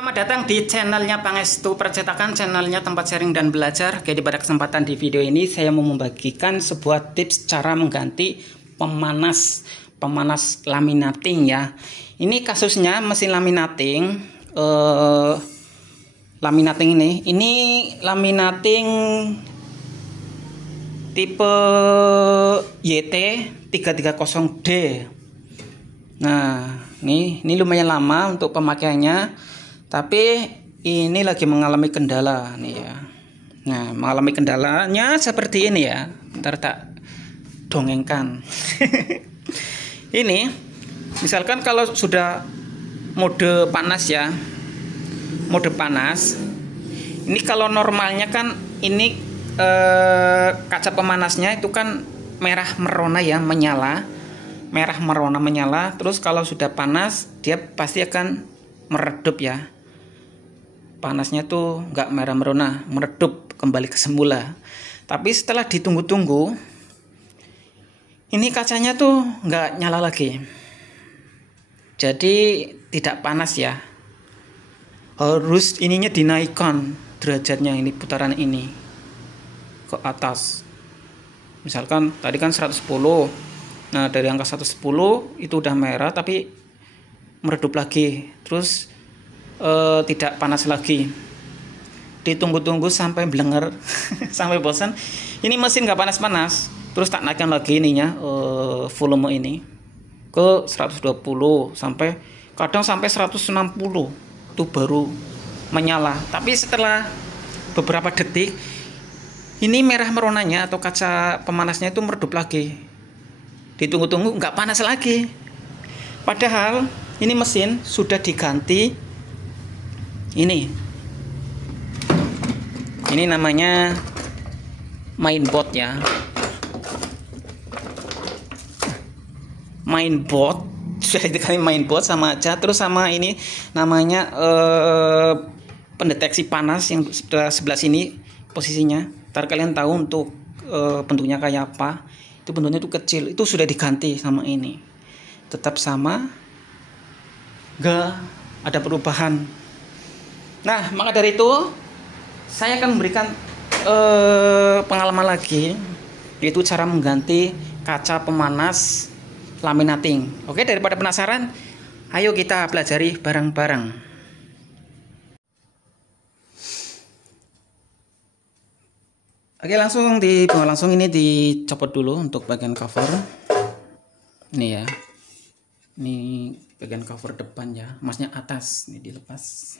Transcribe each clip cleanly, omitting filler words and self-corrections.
Selamat datang di channelnya Pangestu Percetakan, channelnya tempat sharing dan belajar. Jadi pada kesempatan di video ini saya mau membagikan sebuah tips cara mengganti pemanas laminating ya. Ini kasusnya mesin laminating ini laminating tipe YT 330D. Nah, ini lumayan lama untuk pemakaiannya, tapi ini lagi mengalami kendala nih ya. Nah, mengalami kendalanya seperti ini ya. Ntar tak dongengkan. Ini misalkan kalau sudah mode panas ya, mode panas. Ini kalau normalnya kan ini kaca pemanasnya itu kan merah merona ya, menyala. Merah merona menyala, terus kalau sudah panas dia pasti akan meredup ya. Panasnya tuh nggak merah merona, meredup kembali ke semula. Tapi setelah ditunggu-tunggu, ini kacanya tuh nggak nyala lagi. Jadi tidak panas ya. Harus ininya dinaikkan derajatnya, ini putaran ini ke atas. Misalkan tadi kan 110. Nah, dari angka 110 itu udah merah tapi meredup lagi. Terus tidak panas lagi. Ditunggu-tunggu sampai blenger, sampai bosan. Ini mesin nggak panas-panas. Terus tak naikkan lagi ininya, volume ini ke 120 sampai kadang sampai 160. Itu baru menyala. Tapi setelah beberapa detik ini merah meronanya atau kaca pemanasnya itu meredup lagi. Ditunggu-tunggu nggak panas lagi. Padahal ini mesin sudah diganti. Ini namanya mainboard ya. Mainboard sudah diganti mainboard sama aja. Terus sama ini namanya pendeteksi panas yang sebelah sini posisinya. Ntar kalian tahu untuk bentuknya kayak apa. Itu bentuknya itu kecil, itu sudah diganti sama ini, tetap sama, gak ada perubahan. Nah, maka dari itu saya akan memberikan pengalaman lagi, yaitu cara mengganti kaca pemanas laminating. Oke, daripada penasaran, ayo kita pelajari bareng-bareng. Oke, langsung ini dicopot dulu untuk bagian cover. Ini ya. Ini bagian cover depan ya, emasnya atas, ini dilepas.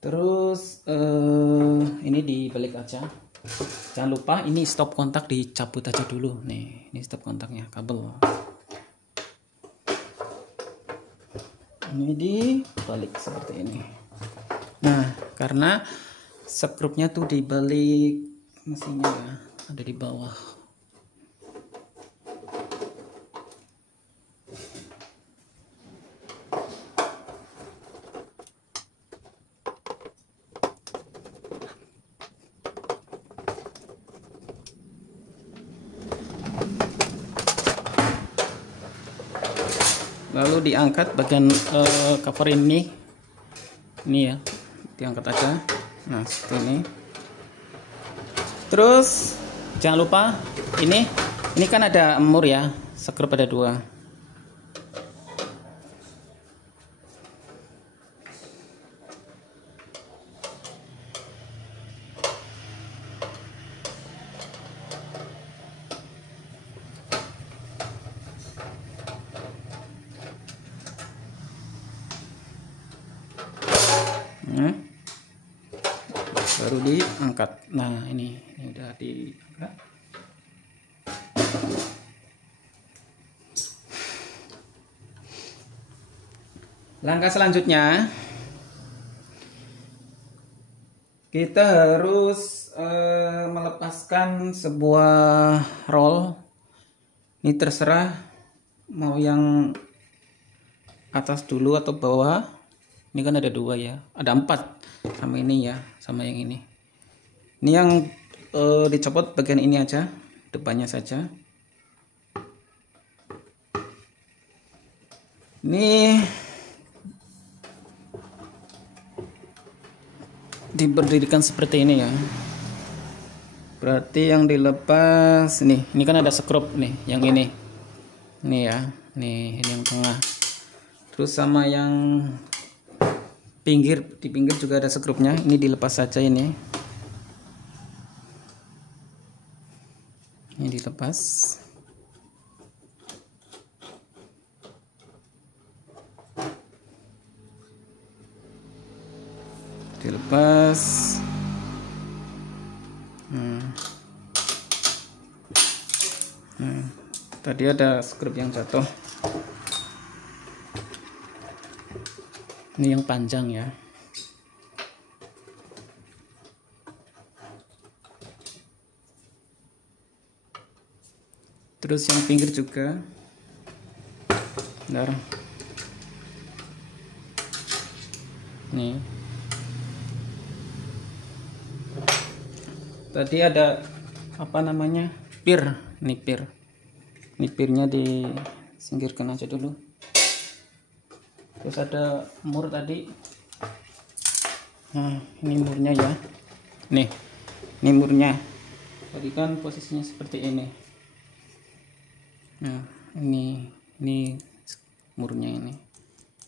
Terus ini dibalik aja. Jangan lupa ini stop kontak dicabut aja dulu. Nih, ini stop kontaknya, kabel. Ini dibalik seperti ini. Nah, karena skrupnya tuh di balik mesinnya ya, ada di bawah. Lalu diangkat bagian cover ini ya, diangkat aja. Nah, seperti ini. Terus jangan lupa ini kan ada emur ya, skrup ada 2. Baru diangkat. Nah, ini udah diangkat. Langkah selanjutnya kita harus melepaskan sebuah roll. Ini terserah mau yang atas dulu atau bawah. Ini kan ada 2 ya, ada 4 sama ini ya, sama yang ini. Ini yang dicopot bagian ini aja, depannya saja. Ini diberdirikan seperti ini ya. Berarti yang dilepas nih, ini kan ada skrup nih, yang ini ya, nih ini yang tengah. Terus sama yang pinggir, di pinggir juga ada skrupnya. Ini dilepas saja ini dilepas. Tadi ada skrup yang jatuh. Ini yang panjang ya. Terus yang pinggir juga. Bentar. Nih. Tadi ada apa namanya? Pir. Ini pir. Ini pirnya disingkirkan aja dulu. Terus ada mur tadi. Nah, ini murnya ya. Nih. Ini murnya. Tadi kan posisinya seperti ini. Nah, ini murnya ini.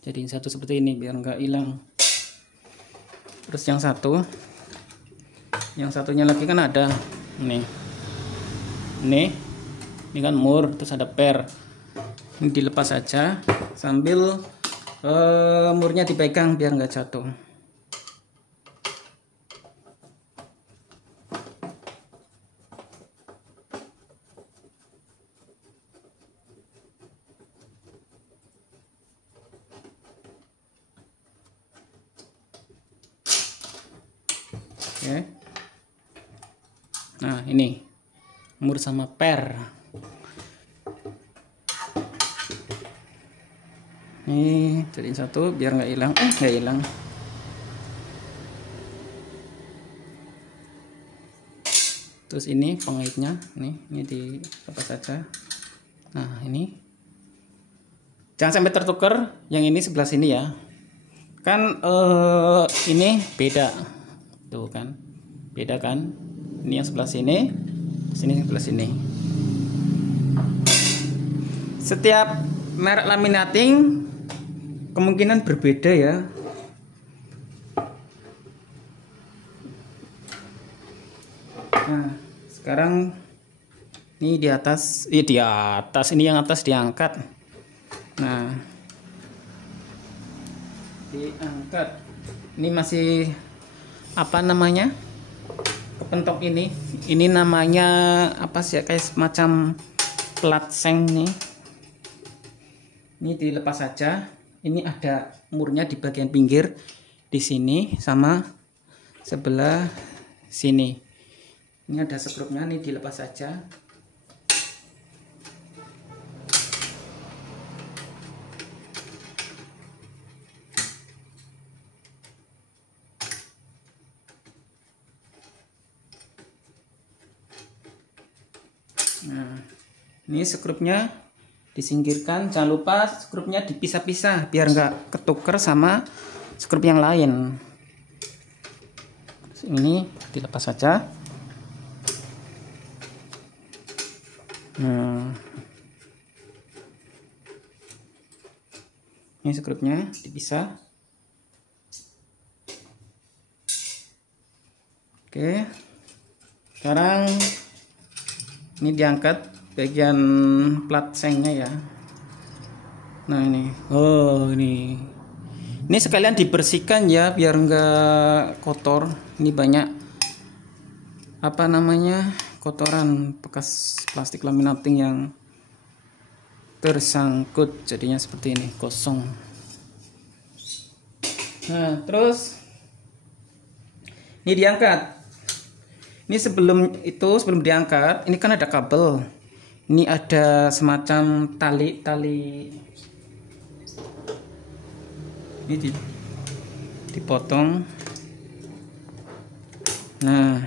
Jadi satu seperti ini biar nggak hilang. Terus yang satunya lagi kan ada ini kan mur, terus ada per. Ini dilepas saja sambil murnya dipegang biar nggak jatuh. Oke. Nah, ini mur sama per. Ini jadiin satu biar nggak hilang. Nggak hilang. Terus ini pengaitnya, ini dilepas saja. Nah, ini jangan sampai tertukar. Yang ini sebelah sini ya. Kan ini beda. Tuh kan. Beda kan? Ini yang sebelah sini, sebelah sini. Setiap merek laminating kemungkinan berbeda ya. Nah, sekarang ini di atas, ini yang atas diangkat. Nah, diangkat. Ini masih apa namanya? Kepentok ini. Ini namanya apa sih? Kayak semacam plat seng nih. Ini dilepas saja. Ini ada murnya di bagian pinggir di sini sama sebelah sini. Ini ada skrupnya, nih dilepas saja. Nah, ini skrupnya disingkirkan. Jangan lupa skrupnya dipisah-pisah biar nggak ketuker sama skrup yang lain. Ini dilepas saja. Ini skrupnya dipisah. Oke, sekarang ini diangkat bagian plat sengnya ya. Nah, ini sekalian dibersihkan ya biar enggak kotor. Ini banyak apa namanya, kotoran bekas plastik laminating yang tersangkut, jadinya seperti ini, kosong. Nah, terus ini diangkat. Ini sebelum diangkat, ini kan ada kabel. Ini ada semacam tali ini dipotong. Nah,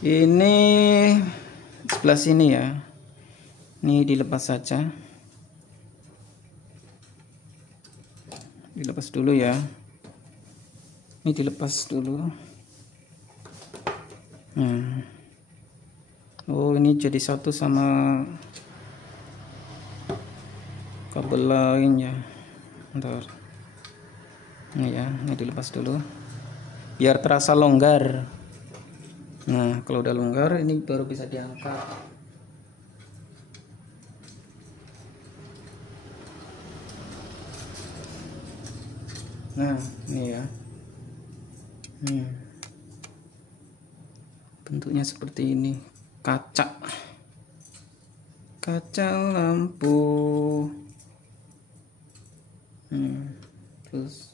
ini sebelah sini ya. Ini dilepas saja. Dilepas dulu ya. Ini dilepas dulu. Oh, ini jadi satu sama kabel lainnya. Bentar. Ini ya, ini dilepas dulu biar terasa longgar. Nah, kalau udah longgar ini baru bisa diangkat. Nah, ini ya. Bentuknya seperti ini, kaca lampu. Terus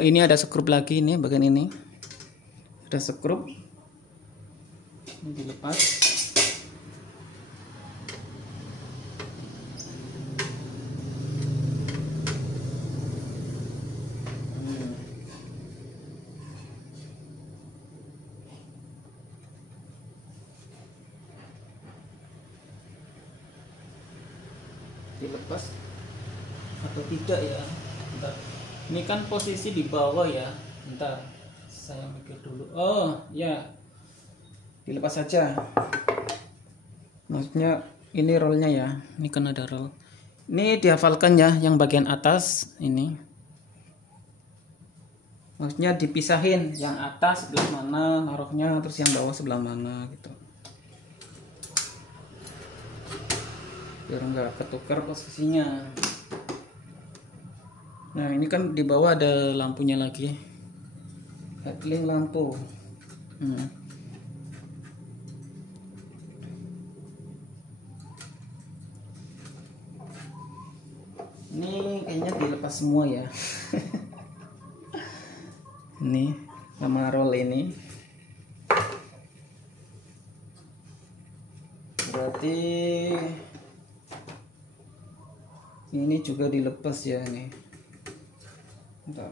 ini ada skrup lagi, ini bagian ini ada skrup, ini dilepas. Dilepas atau tidak ya, bentar. Ini kan posisi di bawah ya, bentar saya mikir dulu. Oh ya, dilepas saja, maksudnya ini rollnya ya, ini kan ada roll. Ini dihafalkan ya, yang bagian atas ini maksudnya dipisahin, yang atas sebelah mana naruhnya, terus yang bawah sebelah mana gitu, biar nggak ketukar posisinya. Nah, ini kan di bawah ada lampunya lagi, headlamp lampu. Ini kayaknya dilepas semua ya. Ini sama roll ini, berarti ini juga dilepas ya nih. Bentar.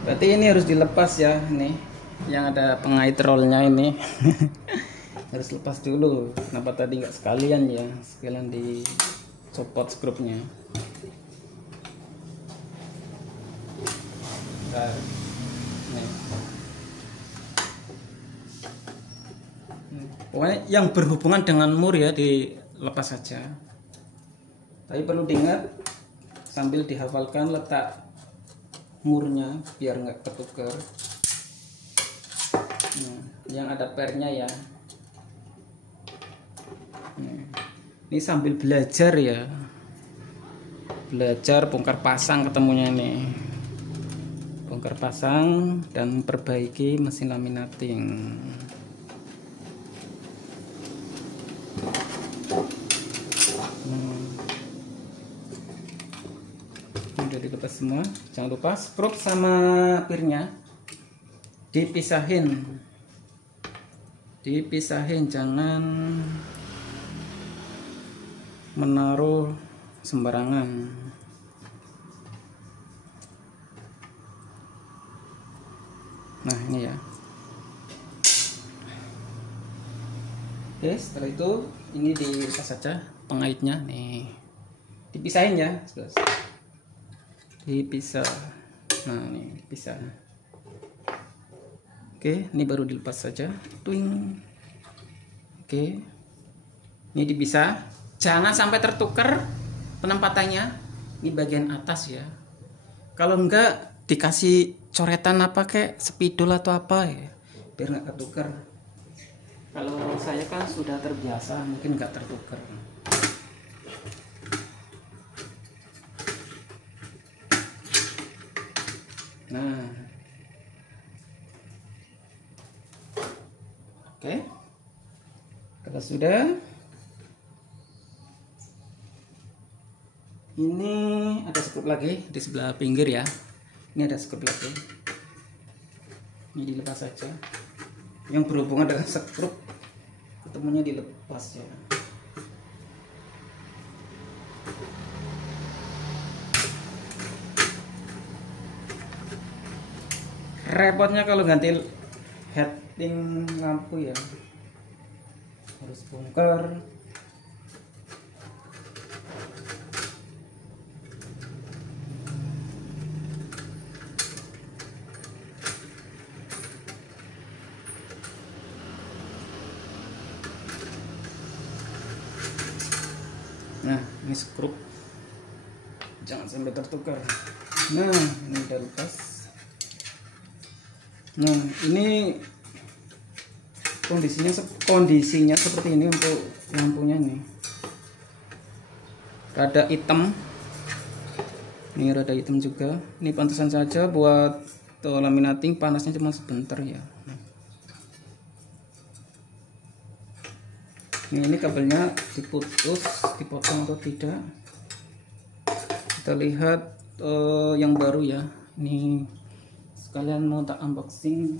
Berarti ini harus dilepas ya, nih yang ada pengait rollnya ini. Harus lepas dulu. Kenapa tadi nggak sekalian ya, sekalian dicopot skrupnya. Bentar. Nih. Pokoknya yang berhubungan dengan mur ya dilepas saja. Tapi perlu diingat sambil dihafalkan letak murnya biar nggak ketukar. Yang ada pernya ya. Ini sambil belajar ya, belajar bongkar pasang ketemunya nih, bongkar pasang dan perbaiki mesin laminating. Udah dilepas semua. Jangan lupa skrup sama pirnya dipisahin, jangan menaruh sembarangan. Nah, ini ya. Oke, setelah itu ini dilepas saja pengaitnya nih, dipisahin ya, dipisah. Nah, ini dipisah. Oke, ini baru dilepas saja. Twing. Oke, ini dipisah. Jangan sampai tertukar penempatannya. Ini bagian atas ya. Kalau enggak dikasih coretan apa kayak spidol atau apa ya, biar nggak tertukar. Kalau saya kan sudah terbiasa, mungkin nggak tertukar. Nah, oke. Kalau sudah, ini ada skrup lagi di sebelah pinggir ya. Ini ada skrup lagi. Ini dilepas saja. Yang berhubungan dengan skrup ketemunya dilepas ya. repotnya kalau ganti heading lampu ya, harus bongkar. Nah, ini skrup jangan sampai tertukar. Nah, ini udah lepas. Nah, ini kondisinya seperti ini untuk lampunya nih. Rada hitam. Ini rada hitam juga. Ini pantasan saja buat laminating, panasnya cuma sebentar ya. Ini kabelnya dipotong atau tidak? Kita lihat yang baru ya. Ini sekalian mau tak unboxing.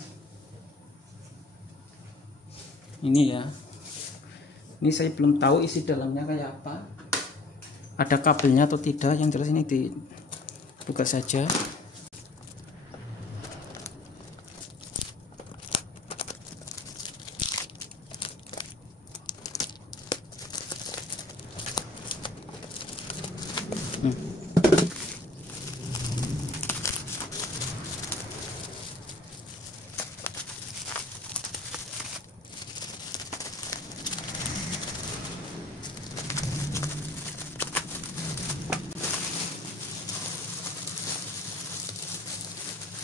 Ini ya. Ini saya belum tahu isi dalamnya kayak apa. Ada kabelnya atau tidak? Yang jelas ini dibuka saja.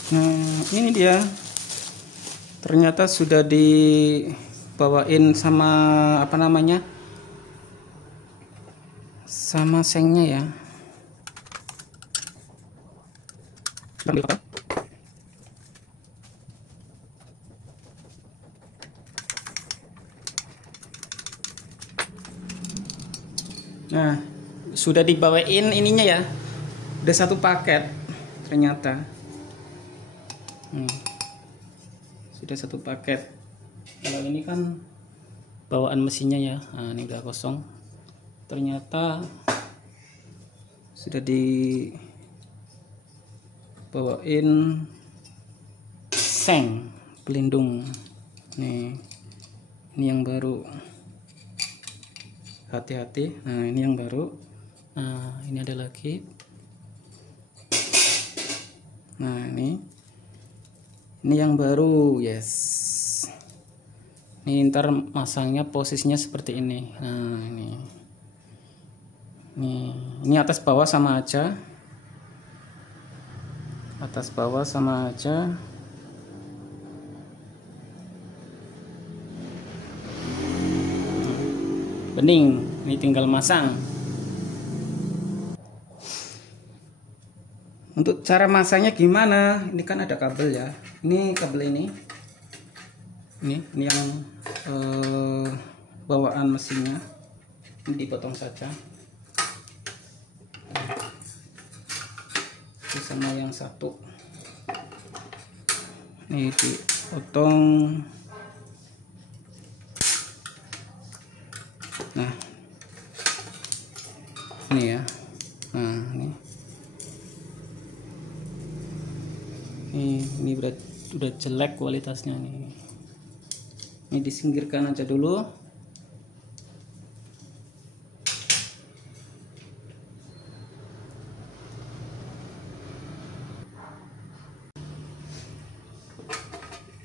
Nah, ini dia. Ternyata sudah dibawain sama apa namanya? Sama sengnya ya. Nah, sudah dibawain ininya ya. Udah satu paket ternyata. Sudah satu paket. Kalau ini kan bawaan mesinnya ya. Nah, ini udah kosong. Ternyata sudah dibawain seng pelindung. Nih, ini yang baru. Hati-hati. Nah, ini yang baru. Nah, ini ada lagi. Nah, ini yang baru, yes. Ini ntar masangnya posisinya seperti ini. Nah, ini atas bawah sama aja. Atas bawah sama aja. Bening, ini tinggal masang. Untuk cara masangnya gimana? Ini kan ada kabel ya. Ini kabel ini. Ini yang bawaan mesinnya. Ini dipotong saja. Ini sama yang satu. Ini dipotong. Nah, ini ya. Nah, ini udah jelek kualitasnya nih. Ini disingkirkan aja dulu.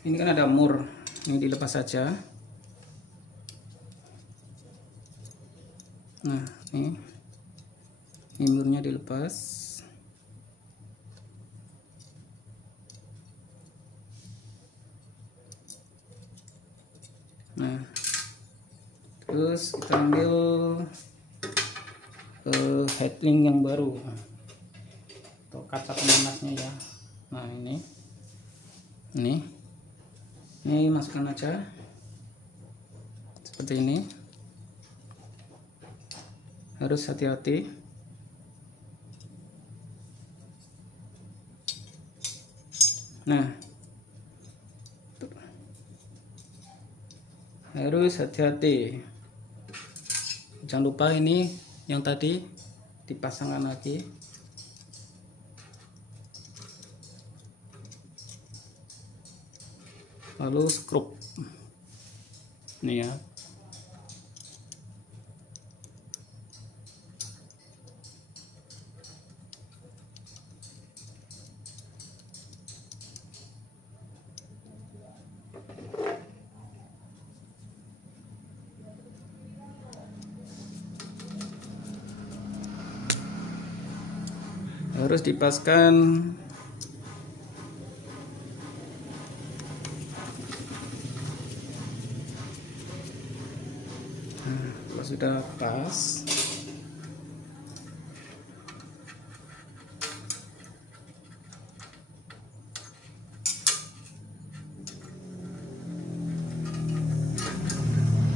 Ini kan ada mur, ini dilepas saja. Nah, ini murnya dilepas. Nah, terus kita ambil headlink yang baru atau kaca pemanasnya ya. Nah, ini masukkan aja seperti ini. Harus hati-hati. Nah, harus hati-hati. Jangan lupa ini yang tadi dipasangkan lagi. lalu skrup ini ya. Harus dipaskan kalau sudah pas,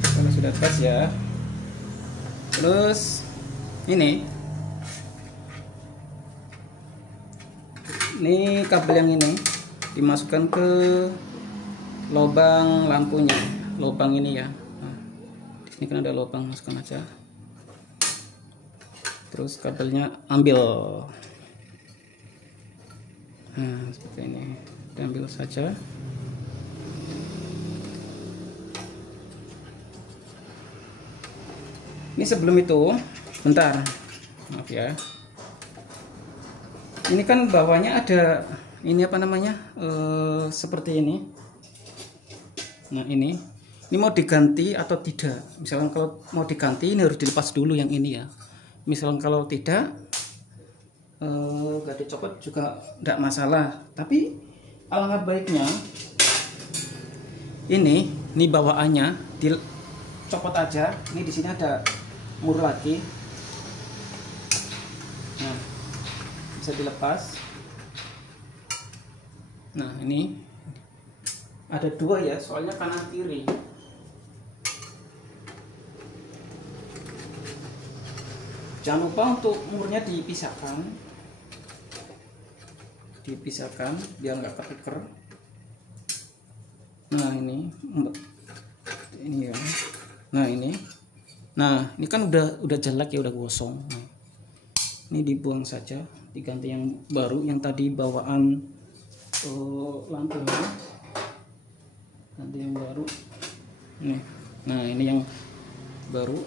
kalau sudah pas ya, terus ini kabel yang ini dimasukkan ke lubang lampunya, lubang ini ya. Nah, di sini kan ada lubang, masukkan aja. Terus kabelnya ambil. Nah, seperti ini, diambil saja. Ini sebelum itu, bentar, maaf ya. Ini kan bawahnya ada ini apa namanya, seperti ini. Nah ini mau diganti atau tidak. Misalkan kalau mau diganti ini harus dilepas dulu yang ini ya. Misalkan kalau tidak, gak dicopot juga tidak masalah. Tapi alangkah baiknya ini bawaannya dicopot aja. Ini di sini ada mur lagi. Nah, bisa dilepas. Nah ini ada dua ya, soalnya kanan kiri. Jangan lupa untuk murnya dipisahkan biar nggak ketuker. Nah ini ya. Nah ini kan udah jelek ya, udah gosong. Nah, ini dibuang saja, diganti yang baru. Yang tadi bawaan lampunya, ganti yang baru. Nih, nah ini yang baru.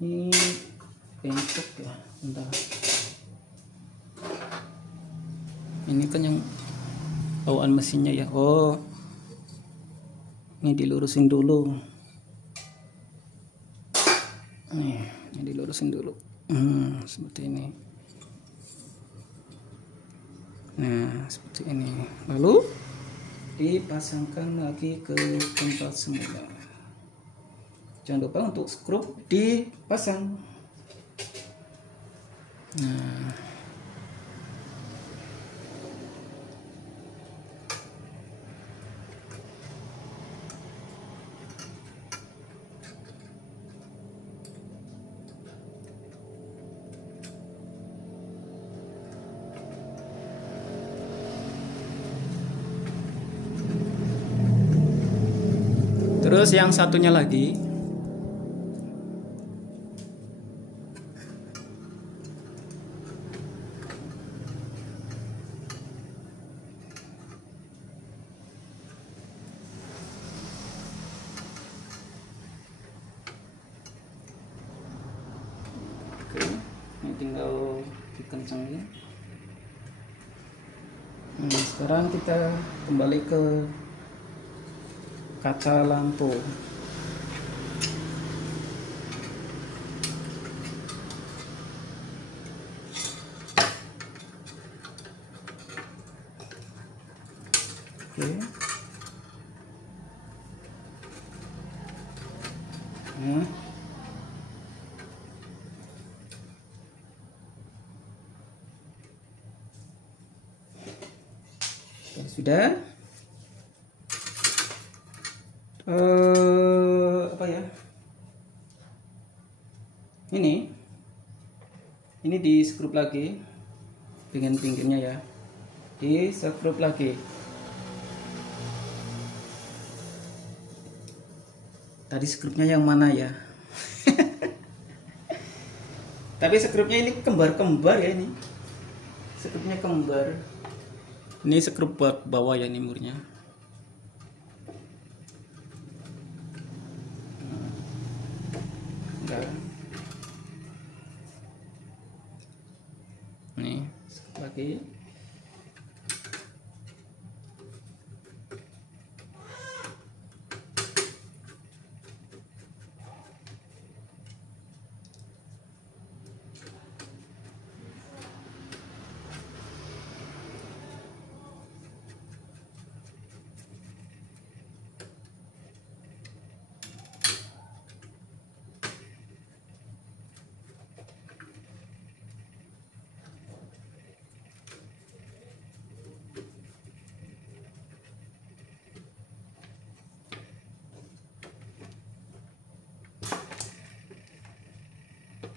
Ini bentuk ya, bentar. Ini kan yang bawaan mesinnya ya. Oh, ini dilurusin dulu. Nih, ini dilurusin dulu. Seperti ini. Nah, seperti ini. Lalu dipasangkan lagi ke tempat semula. Jangan lupa untuk skrup dipasang. Nah, terus yang satunya lagi ini tinggal dikencangin. Nah, sekarang kita kembali ke kaca lampu. Oke. Nah, sudah. Apa ya? Ini di skrup lagi dengan pinggirnya ya, di skrup lagi. Tadi skrupnya yang mana ya? Tapi skrupnya ini kembar-kembar ya ini. Skrupnya kembar. Ini skrup bawah ya, ini murnya. Enggak. Nih, skrup lagi.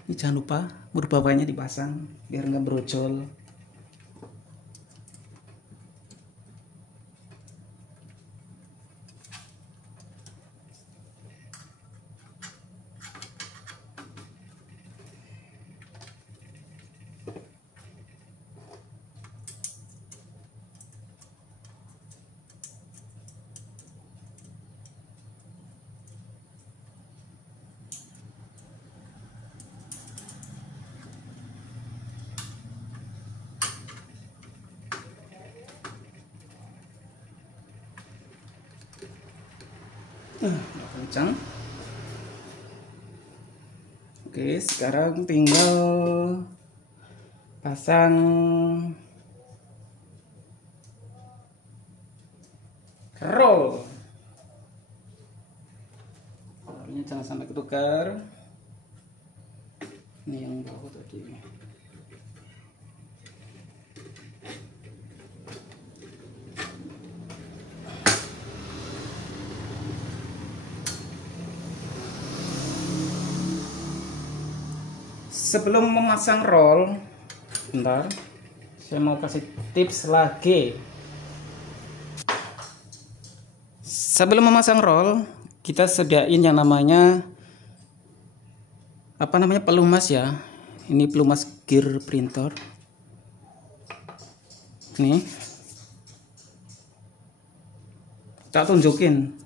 Ini jangan lupa mur bawahnya dipasang biar nggak brojol. Kencang. Oke, sekarang tinggal pasang roll. Rollnya jangan sampai ketukar. Ini yang bawah tadi. Sebelum memasang roll, bentar, saya mau kasih tips lagi. Sebelum memasang roll, kita sediain yang namanya pelumas ya. Ini pelumas gear printer. Nih, tak tunjukin.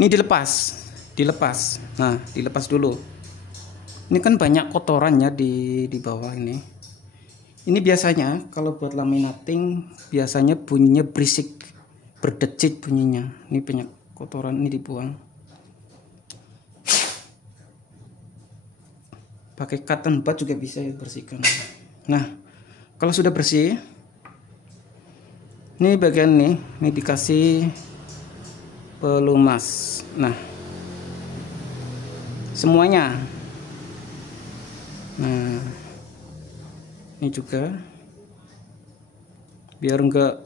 Ini dilepas. Nah, dilepas dulu. Ini kan banyak kotorannya di bawah ini. Ini biasanya kalau buat laminating biasanya bunyinya berisik, berdecit bunyinya. Ini banyak kotoran, ini dibuang. Pakai cotton bud juga bisa bersihkan. Nah, kalau sudah bersih, ini bagian ini dikasih pelumas. Nah, semuanya. Nah, ini juga biar enggak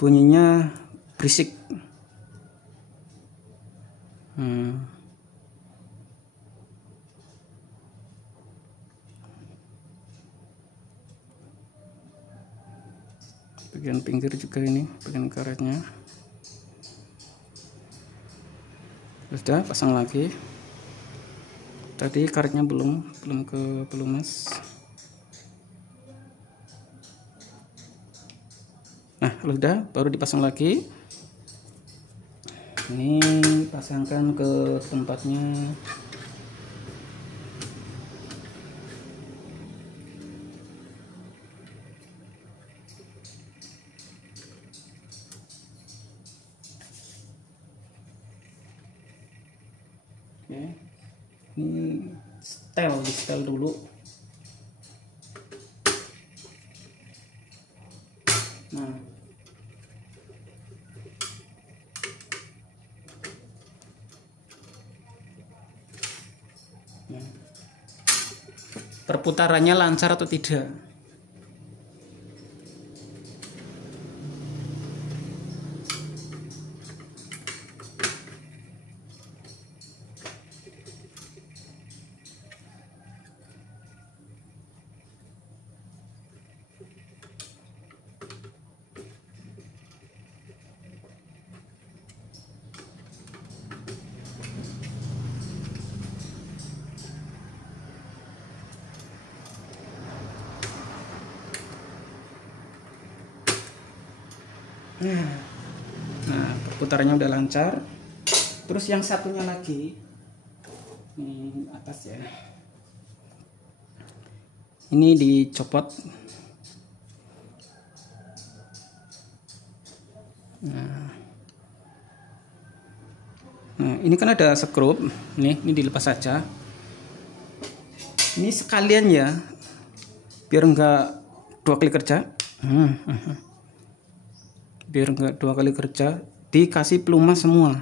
bunyinya berisik. Bagian pinggir juga ini, bagian karetnya. Sudah pasang lagi. Tadi karetnya belum ke pelumas. Nah, kalau udah baru dipasang lagi. Ini pasangkan ke tempatnya. Oke. Ini di setel dulu. Nah, perputarannya lancar atau tidak. Nah, perputarannya udah lancar. Terus yang satunya lagi, ini atas ya, ini dicopot. Nah, ini kan ada skrup, nih, ini dilepas saja. Ini sekalian ya, biar enggak dua kali kerja. Biar enggak dua kali kerja, dikasih pelumas semua.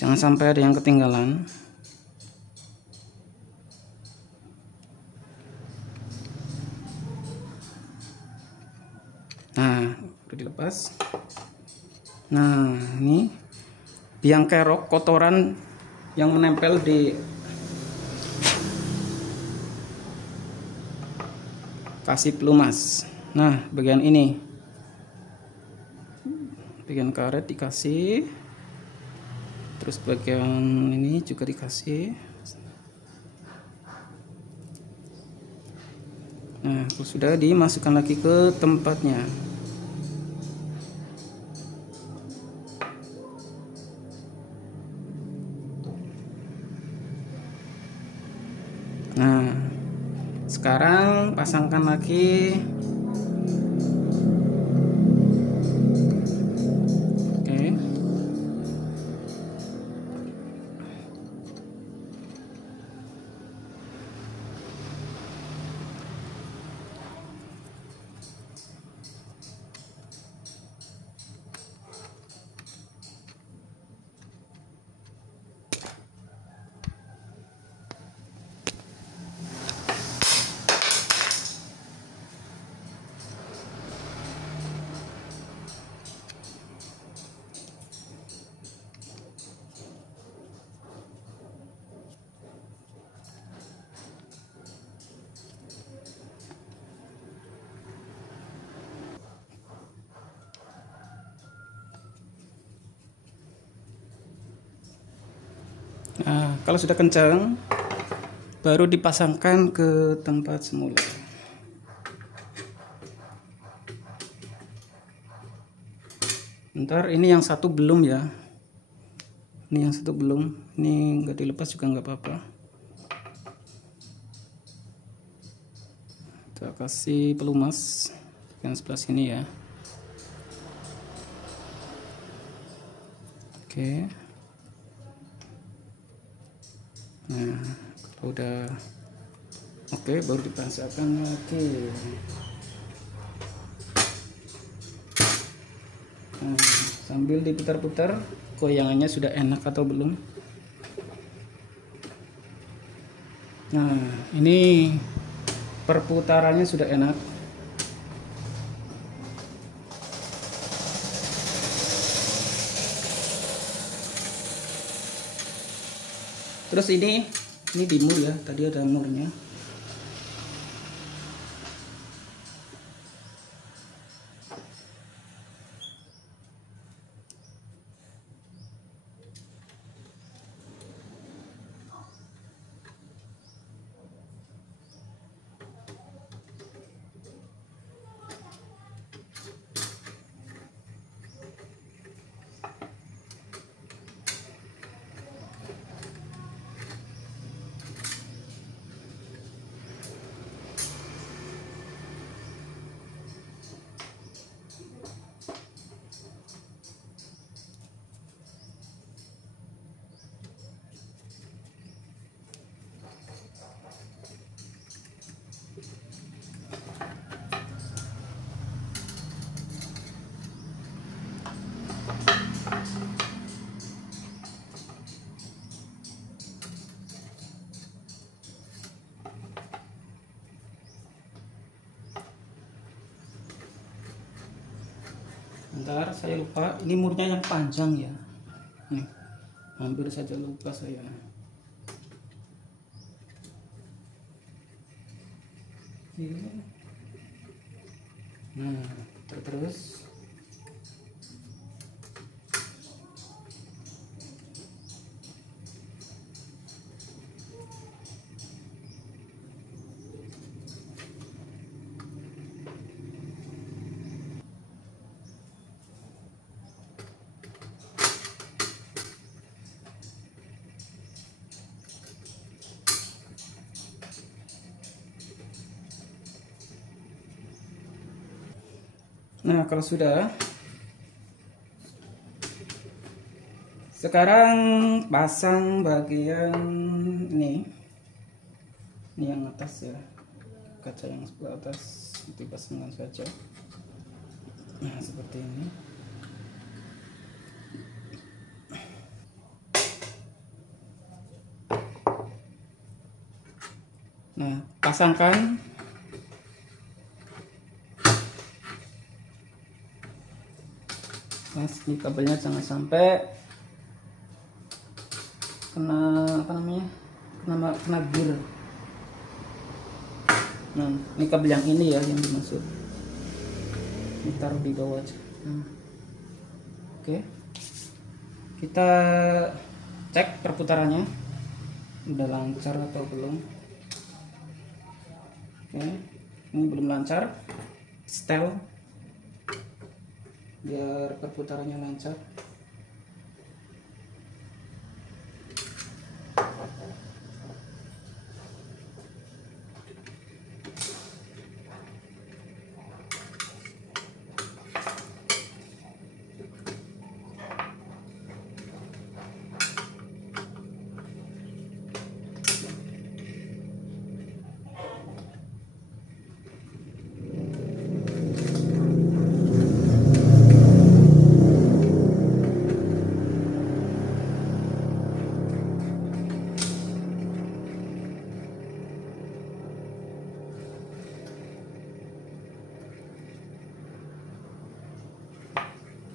Jangan sampai ada yang ketinggalan. Nah, udah dilepas. Nah, ini biang kerok kotoran yang menempel di kasih pelumas. Nah, bagian ini, bagian karet dikasih, terus bagian ini juga dikasih. Nah, sudah dimasukkan lagi ke tempatnya. Nah, sekarang pasangkan lagi. Oke. Nah, kalau sudah kencang, baru dipasangkan ke tempat semula. Ntar ini yang satu belum ya. Ini yang satu belum. Ini nggak dilepas juga nggak apa-apa. Kita kasih pelumas yang sebelah sini ya. Oke. Nah, kalau udah oke, baru dipasangkan lagi. Nah, sambil diputar-putar, goyangannya sudah enak atau belum. Nah, ini perputarannya sudah enak. Terus ini di mur ya, tadi ada murnya. Bentar, saya lupa. Ini murnya yang panjang ya. Nih, hampir saja lupa saya. Nah, terus. Nah, kalau sudah, sekarang pasang bagian ini yang atas ya, kaca yang sebelah atas dipasangkan saja. Nah, seperti ini. Nah, pasangkan. Nah, ini kabelnya jangan sampai kena kena gear. Nah, ini kabel yang ini ya yang dimaksud. Ini taruh di bawah aja. Nah. Oke. Kita cek perputarannya udah lancar atau belum. Oke. Ini belum lancar. Setel biar perputarannya lancar.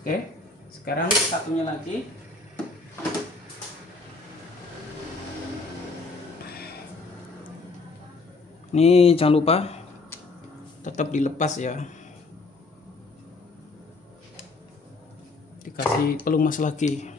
Oke, sekarang satunya lagi. Ini jangan lupa tetap dilepas ya. Dikasih pelumas lagi.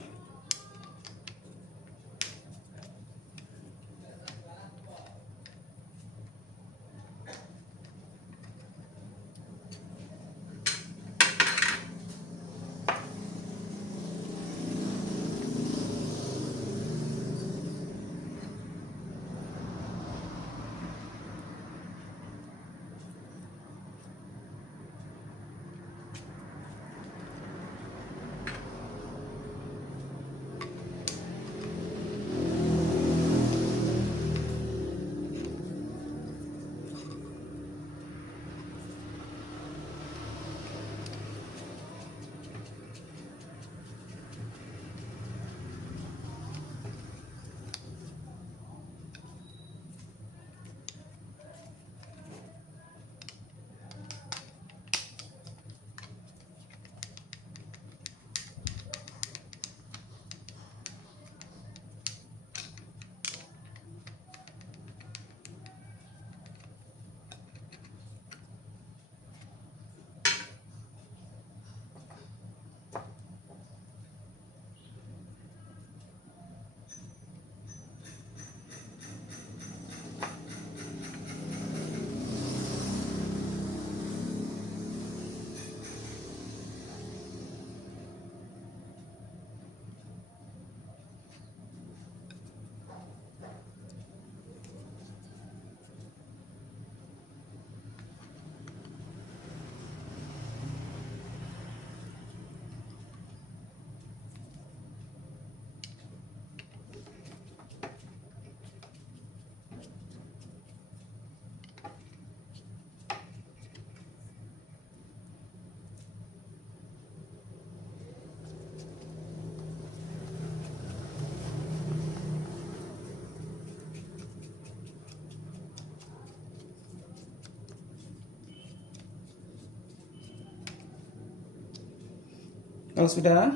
Kalau sudah,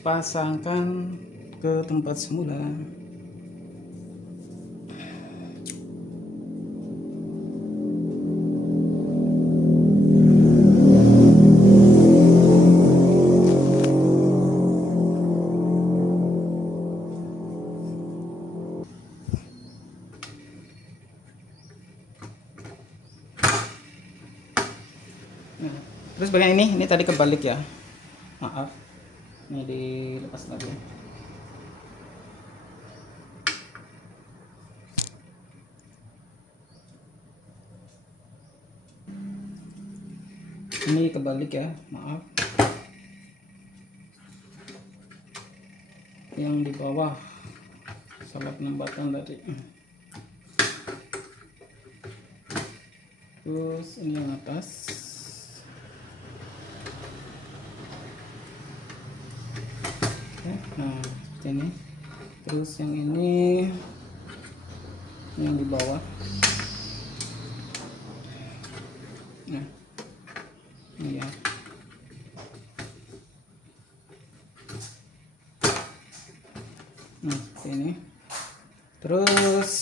pasangkan ke tempat semula. Nah, terus bagian ini tadi kebalik ya. Maaf, ini dilepas lagi. Ini kebalik ya, maaf. Yang di bawah salah penempatan tadi. Terus ini yang atas. Oke, nah seperti ini. Terus yang ini yang di bawah. Nah, ini ya. Nah, seperti ini. Terus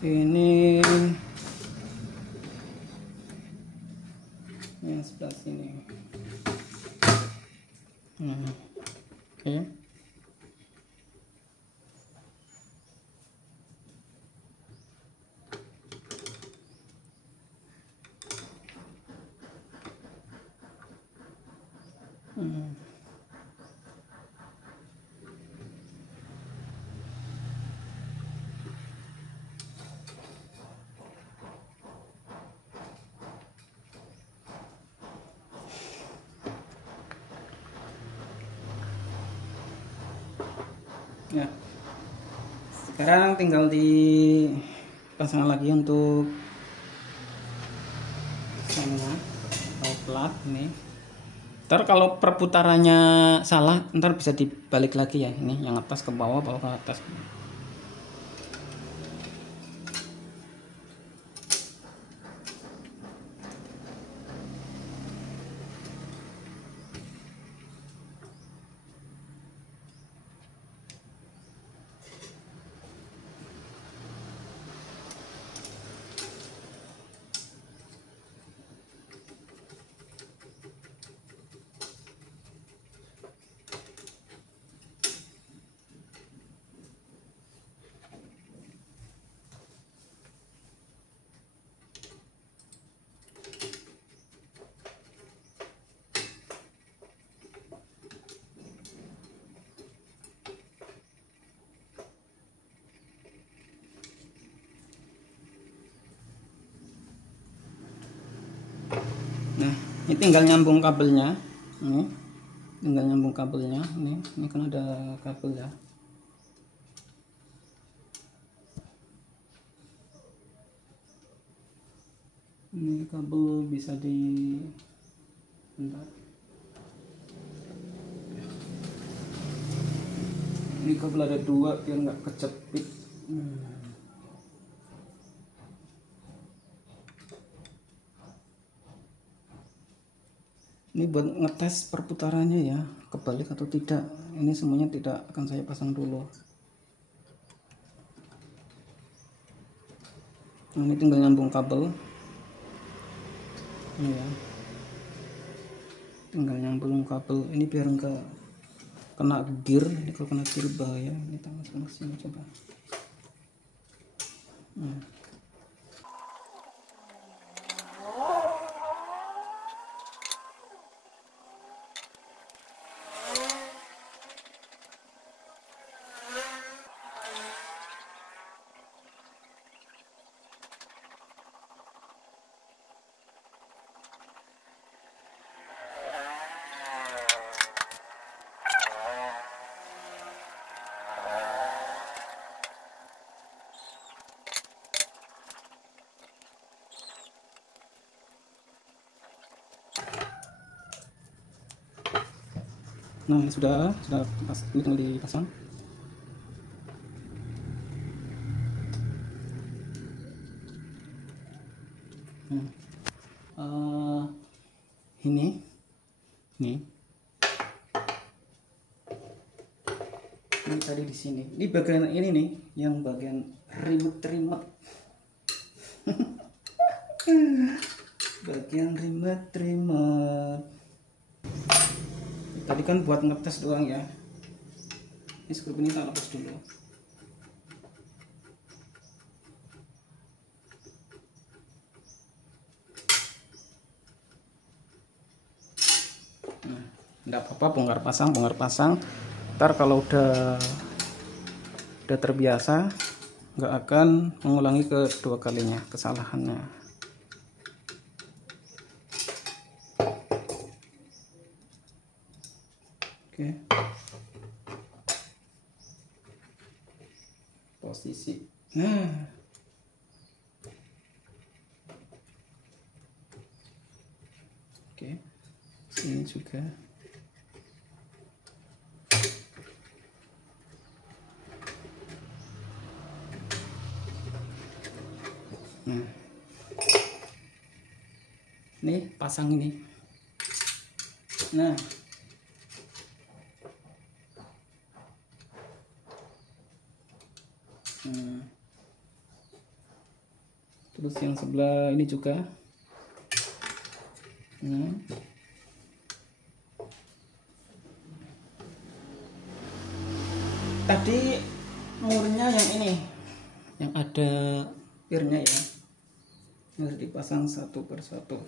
ini yang sebelah sini. Nah, oke. Ya, sekarang tinggal dipasang lagi untuk sana atau plat ini. Ntar kalau perputarannya salah, ntar bisa dibalik lagi ya, ini yang atas ke bawah, bawah ke atas. Nah, ini tinggal nyambung kabelnya. Ini tinggal nyambung kabelnya. Ini kan ada kabel ya. Ini kabel bisa bentar. Ini kabel ada dua biar nggak kejepit. Ini buat ngetes perputarannya ya, kebalik atau tidak. Ini semuanya tidak akan saya pasang dulu. Nah, ini tinggal nyambung kabel. Ini ya, tinggal nyambung kabel. Ini biar enggak kena gear. Ini kalau kena gear bahaya. Ini tangan sana sini coba. Nah, ini sudah pas, ini tinggal dipasang. Ini tadi di sini. Ini bagian ini nih, yang bagian remote. Bagian remote. Tadi kan buat ngetes doang ya. Ini skrup ini tak lepas dulu. Nah, enggak apa-apa bongkar pasang. Ntar kalau udah terbiasa, nggak akan mengulangi kedua kalinya kesalahannya. posisi. Nah, oke, sini juga. Nah, ini pasang ini. Nah, terus yang sebelah ini juga. Nah, tadi murnya yang ini, yang ada pirnya ya, harus dipasang satu persatu.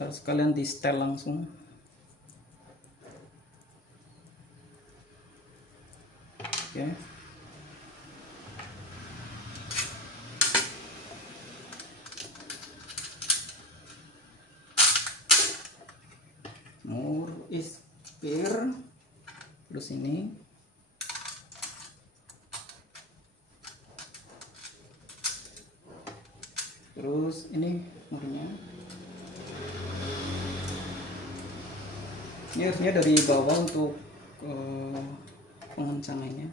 Harus sekalian di setel langsung. Oke. Mur is pir, terus ini terus ini murnya. Ini harusnya dari bawah untuk pengencangannya.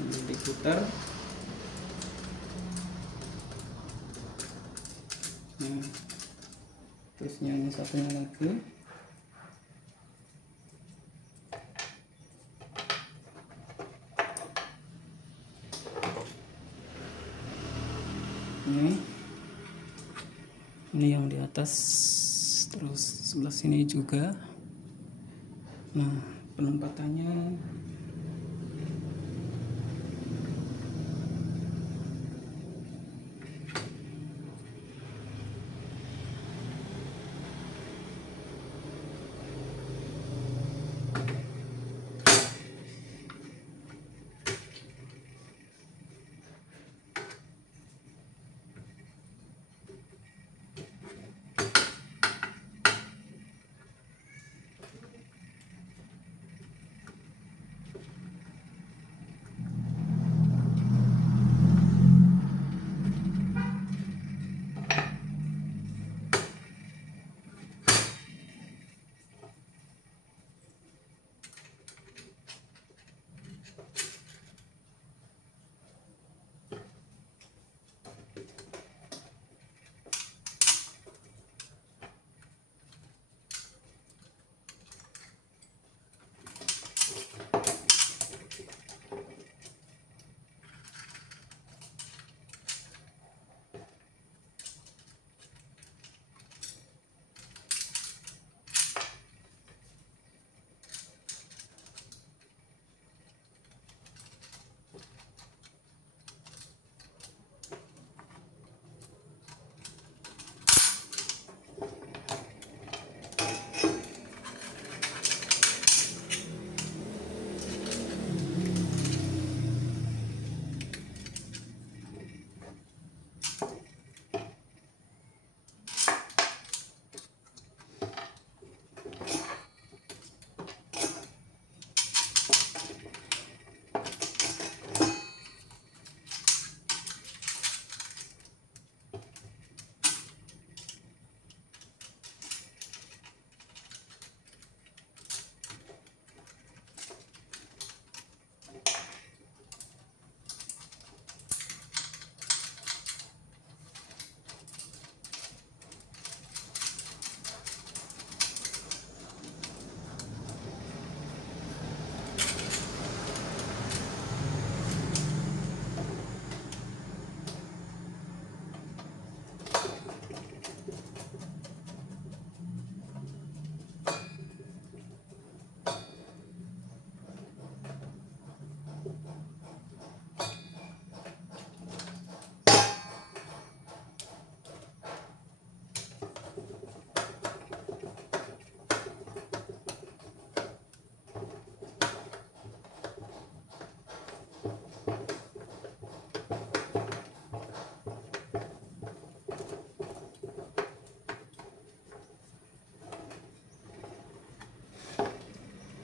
Ini diputar. Nah, terus yang satunya lagi. Ini yang di atas, terus sebelah sini juga. Nah, penempatannya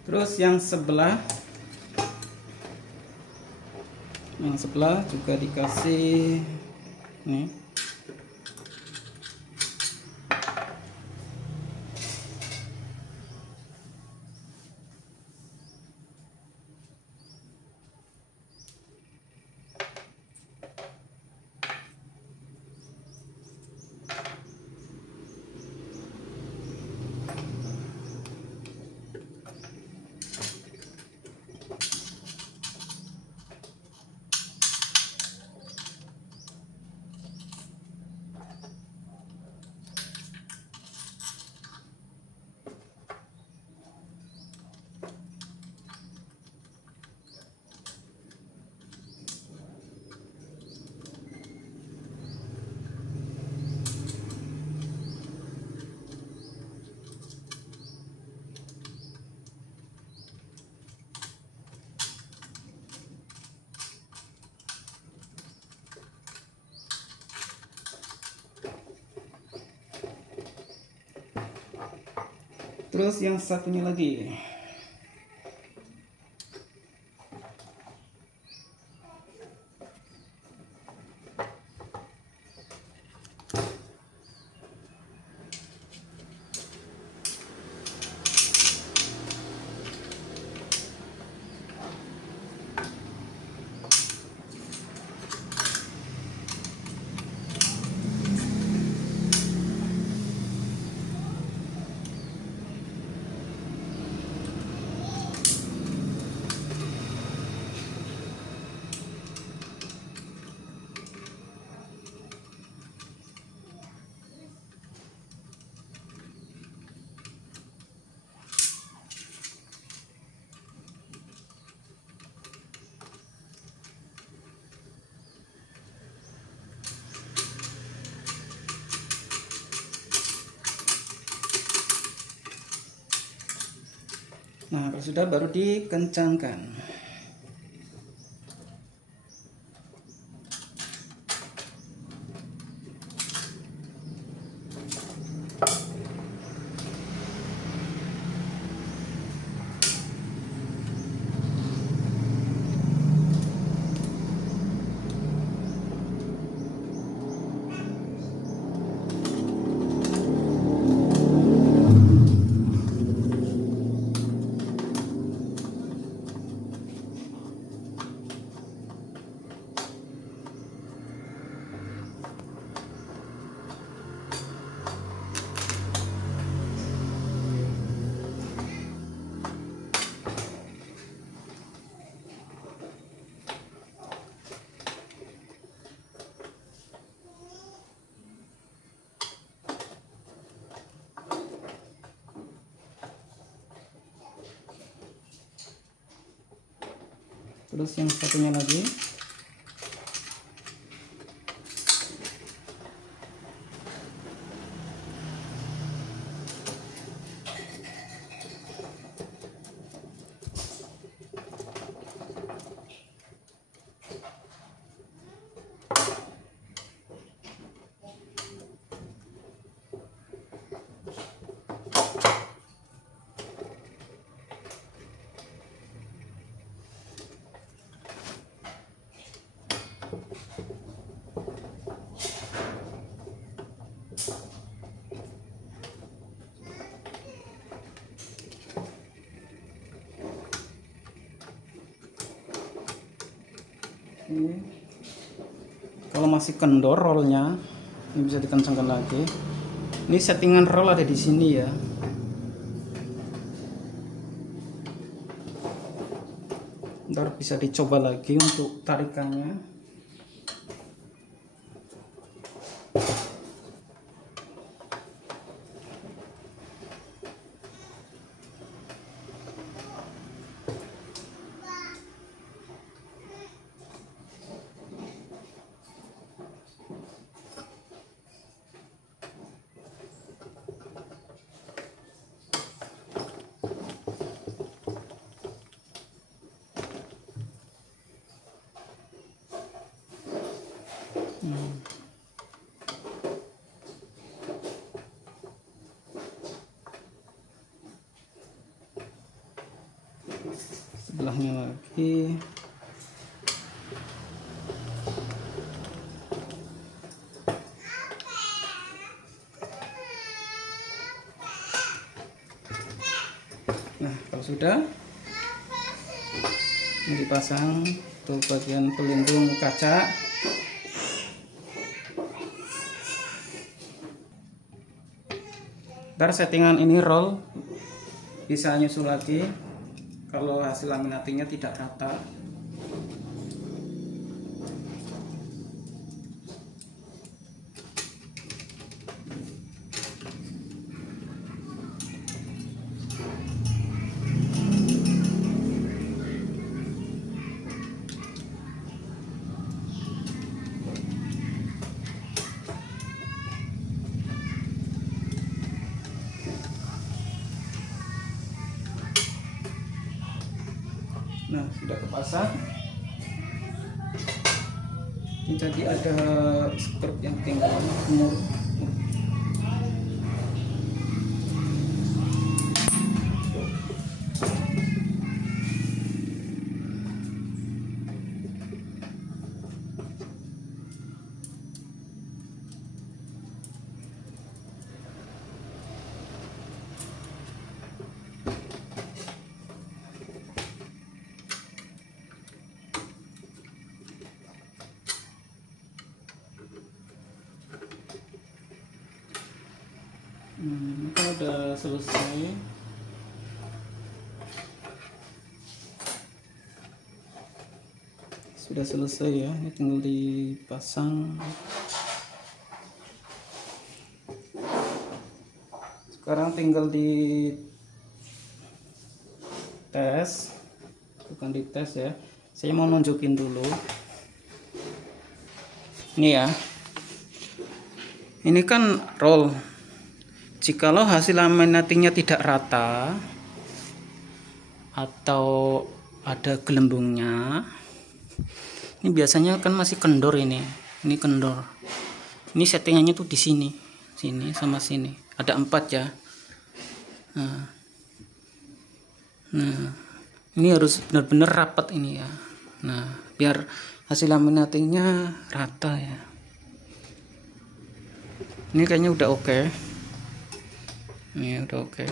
Terus yang sebelah juga dikasih nih. Terus yang satunya lagi. Nah, kalau sudah baru dikencangkan. Terus yang satunya lagi. Kalau masih kendor rollnya, ini bisa dikencangkan lagi. Ini settingan roll ada di sini ya. Ntar bisa dicoba lagi untuk tarikannya. sebelahnya lagi. Nah, kalau sudah ini dipasang untuk bagian pelindung kaca. Ntar settingan ini roll bisa nyusul lagi kalau hasil laminatingnya tidak rata. Nah, sudah kepasang. Ini tadi ada skrup yang tinggal mur. Ini udah selesai. Sudah selesai ya, ini tinggal dipasang. Sekarang tinggal di tes, bukan dites ya. Saya mau nunjukin dulu. Ini ya. Ini kan roll. Jikalau hasil laminatingnya tidak rata atau ada gelembungnya, ini biasanya kan masih kendor ini kendor. Ini settingannya tuh di sini sama sini. Ada 4 ya. Nah, ini harus benar-benar rapat ini ya. Nah, biar hasil laminatingnya rata ya. Ini kayaknya udah oke. Ini udah oke.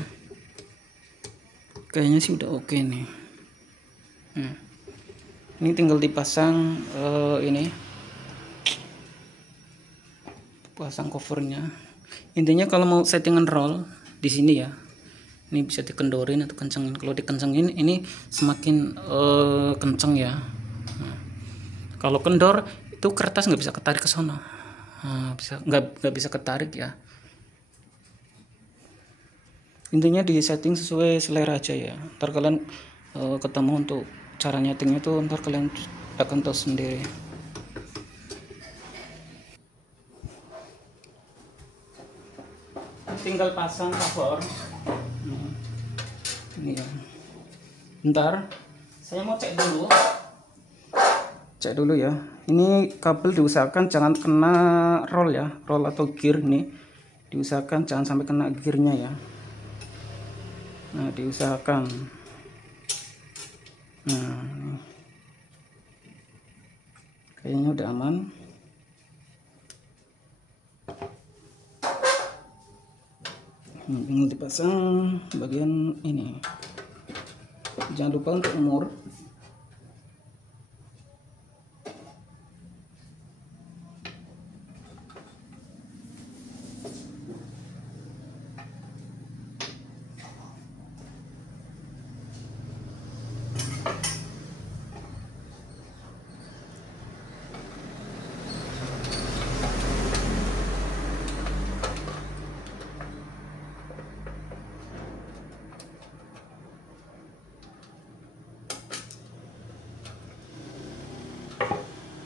Kayaknya sih udah oke nih. Ini tinggal dipasang ini. Pasang covernya. Intinya kalau mau settingan roll di sini ya. Ini bisa dikendorin atau kencengin. Kalau dikencengin ini semakin kenceng ya. Nah, kalau kendor itu kertas nggak bisa ketarik ke sana. Nah, nggak bisa ketarik ya. Intinya di setting sesuai selera aja ya. Ntar kalian ketemu untuk cara nyetingnya itu ntar kalian akan tahu sendiri. Tinggal pasang cover. Ini ya. Ntar saya mau cek dulu ya. Ini kabel diusahakan jangan kena roll ya, roll atau gear nih. Diusahakan jangan sampai kena gearnya ya. Nah, diusahakan. Nah, kayaknya udah aman. Tinggal dipasang bagian ini. Jangan lupa untuk mur.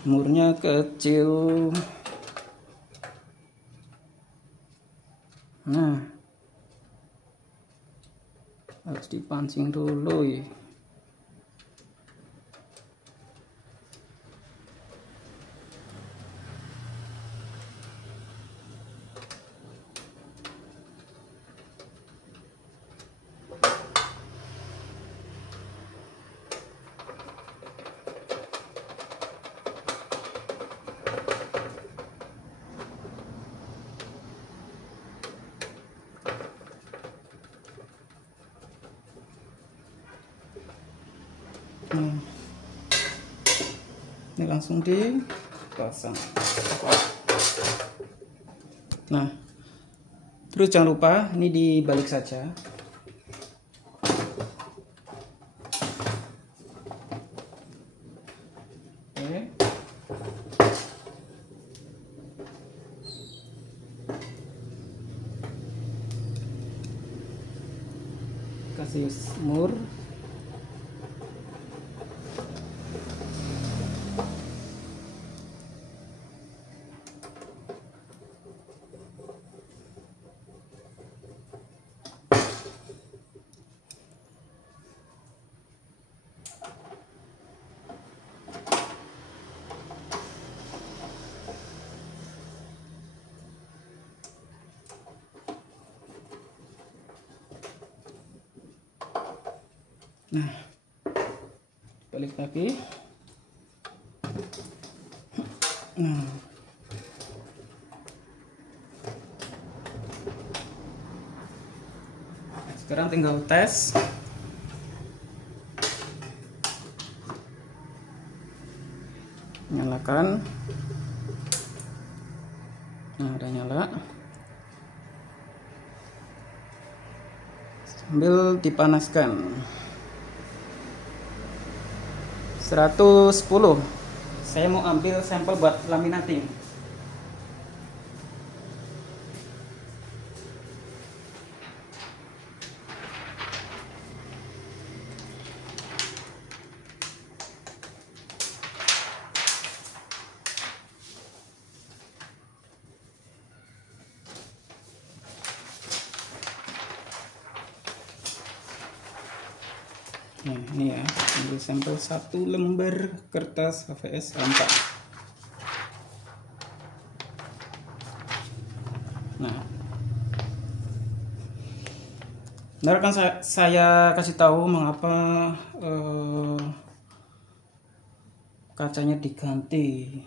Murnya kecil. Nah, harus dipancing dulu ya. Nah, ini langsung dipasang. Nah, terus jangan lupa ini dibalik saja. Oke. Kasih mur. Nah, balik lagi. Nah, sekarang tinggal tes. Nyalakan. Nah, udah nyala. Sambil dipanaskan. 110. Saya mau ambil sampel buat laminating. Nah, ini ya, ambil sampel 1 lembar kertas HVS A4. Nah, ntar kan saya kasih tahu mengapa kacanya diganti,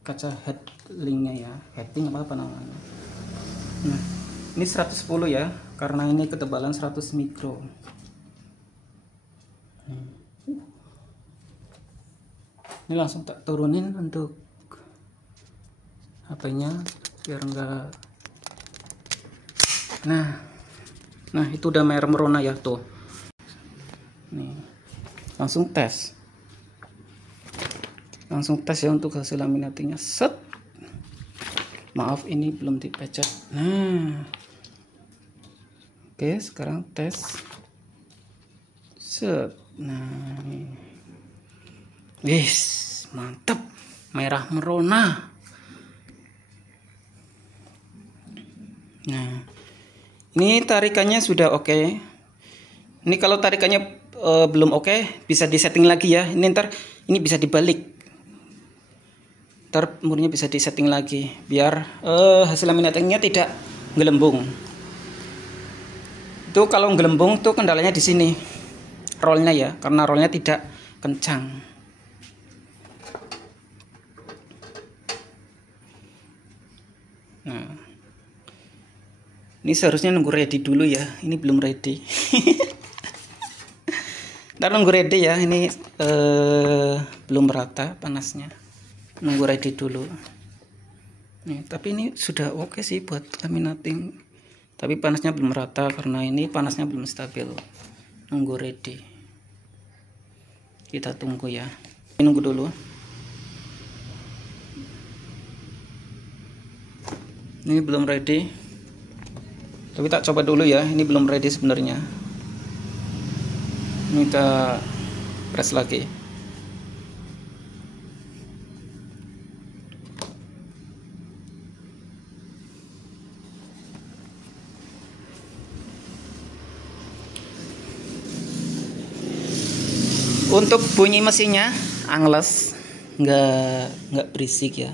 kaca headlinknya ya, heading apa namanya. Nah, ini 110 ya, karena ini ketebalan 100 mikro. Ini langsung tak turunin untuk HP-nya biar enggak. Nah itu udah merah merona ya tuh. Nih, langsung tes ya untuk hasil laminatingnya. Set, maaf ini belum dipecat. Nah, oke, sekarang tes. Set. Nah, wis mantep, merah merona. Nah, ini tarikannya sudah oke. Ini kalau tarikannya belum oke, bisa disetting lagi ya. Ini ntar ini bisa dibalik. Ntar murnya bisa disetting lagi biar hasil laminatingnya tidak gelembung. Itu kalau gelembung tuh kendalanya di sini. Rollnya ya, karena rollnya tidak kencang. Nah, ini seharusnya nunggu ready dulu ya. Ini belum ready. Ntar nunggu ready ya. Ini belum merata panasnya. Nunggu ready dulu. Nih, tapi ini sudah oke sih buat laminating. Tapi panasnya belum merata karena ini panasnya belum stabil. Nunggu ready. Kita tunggu ya. Nunggu dulu. Ini belum ready. Tapi tak coba dulu ya. Ini belum ready sebenarnya. Ini kita press lagi. Untuk bunyi mesinnya angles, nggak berisik ya.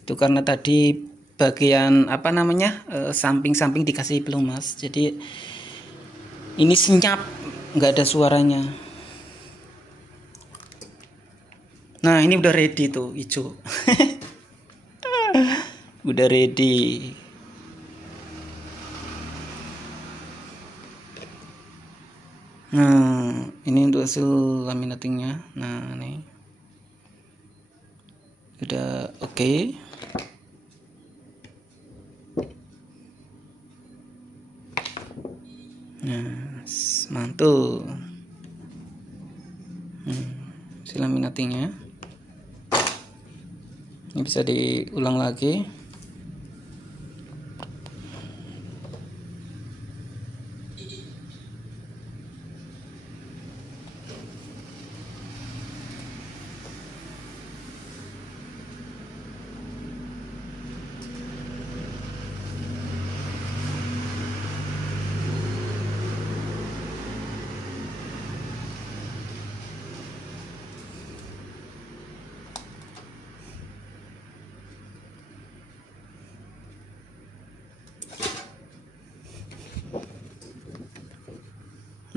Itu karena tadi bagian apa namanya samping-samping dikasih pelumas, jadi ini senyap, nggak ada suaranya. Nah ini udah ready tuh hijau. Udah ready. Nah, ini untuk hasil laminatingnya. Nah, ini udah oke. Nah, mantul. Hasil laminatingnya. Ini bisa diulang lagi.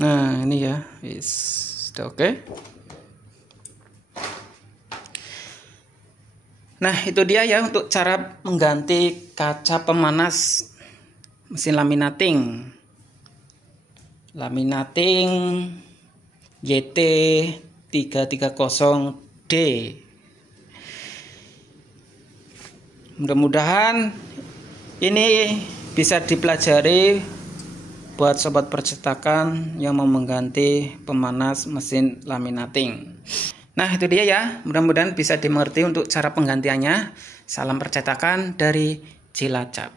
Nah, ini ya, sudah oke. Nah, itu dia ya untuk cara mengganti kaca pemanas mesin laminating. Laminating YT330D. Mudah-mudahan ini bisa dipelajari buat sobat percetakan yang mau mengganti pemanas mesin laminating. Nah, itu dia ya, mudah-mudahan bisa dimengerti untuk cara penggantiannya. Salam percetakan dari Cilacap.